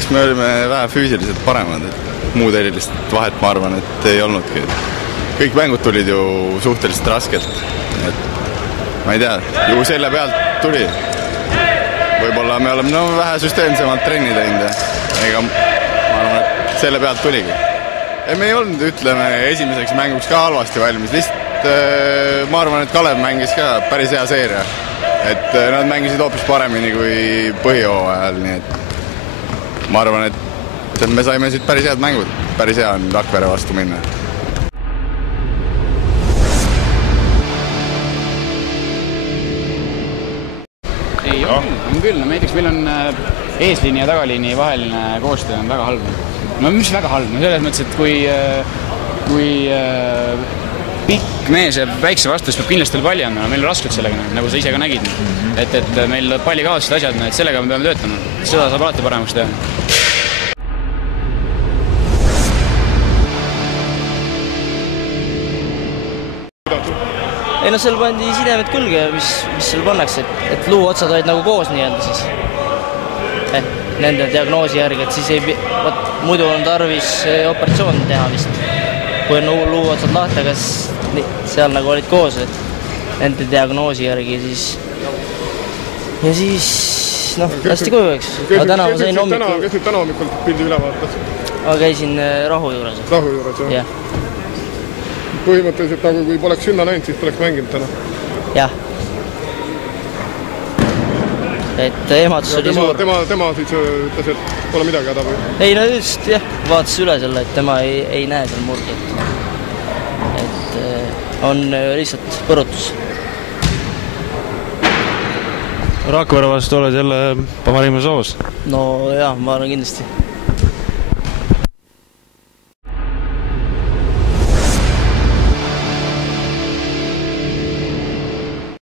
eks me olime vähe füüsiliselt paremad, et muud erilist vahet ma arvan, et ei olnudki. Kõik mängud tulid ju suhteliselt raskelt, et ma ei tea, ju selle pealt tuli. Võib-olla me oleme vähe süsteemsemalt trenni teinud, ega ma arvan, et selle pealt tuligi. Me ei olnud, ütleme, esimeseks mänguks ka halvasti valmis, lihtsalt ma arvan, et Kalev mängis ka päris hea seeria. Et nad mängisid hoopis paremini kui põhihooajal, nii et ma arvan, et me saime siit päris head mängud. Päris hea on Rakvere vastu minna. Ei, on küll. Näiteks meil on eesliini ja tagaliini vaheline koostöö on väga halb. No mis väga halb? Selles mõttes, et kui pikk mees ja väikse vastu, siis peab kindlasti palli andma. Meil on raskelt sellega, nagu sa ise ka nägid. Et meil palli kaotasid asjad, et sellega me peame töötama. Seda saab alati paremaks teha. Ei no seal pandi sidemed külge, mis seal pannakse, et luuotsad olid nagu koos nii-öelda siis. Nende diagnoosi järgi, et siis ei, muidu on tarvis operatsioon teha vist. Kui on luuotsad lahti, kas seal nagu olid koos, et nende diagnoosi järgi siis. Ja siis, hästi koju, eks. Kes nüüd täna hommikul pildi üle vaatad? Ma käisin Rahu juures. Rahu juures, jah? Põhimõtteliselt nagu kui poleks sinna näinud, siis poleks mänginud täna? Jah. Et ematus oli suur. Tema siis ütles, et pole midagi häda või? Ei, no just, jah, vaatas üle selle, et tema ei näe seal murgi. Et on lihtsalt põrutus. Rakvere vastu oled jälle parimas hoos? No jah, ma arvan kindlasti.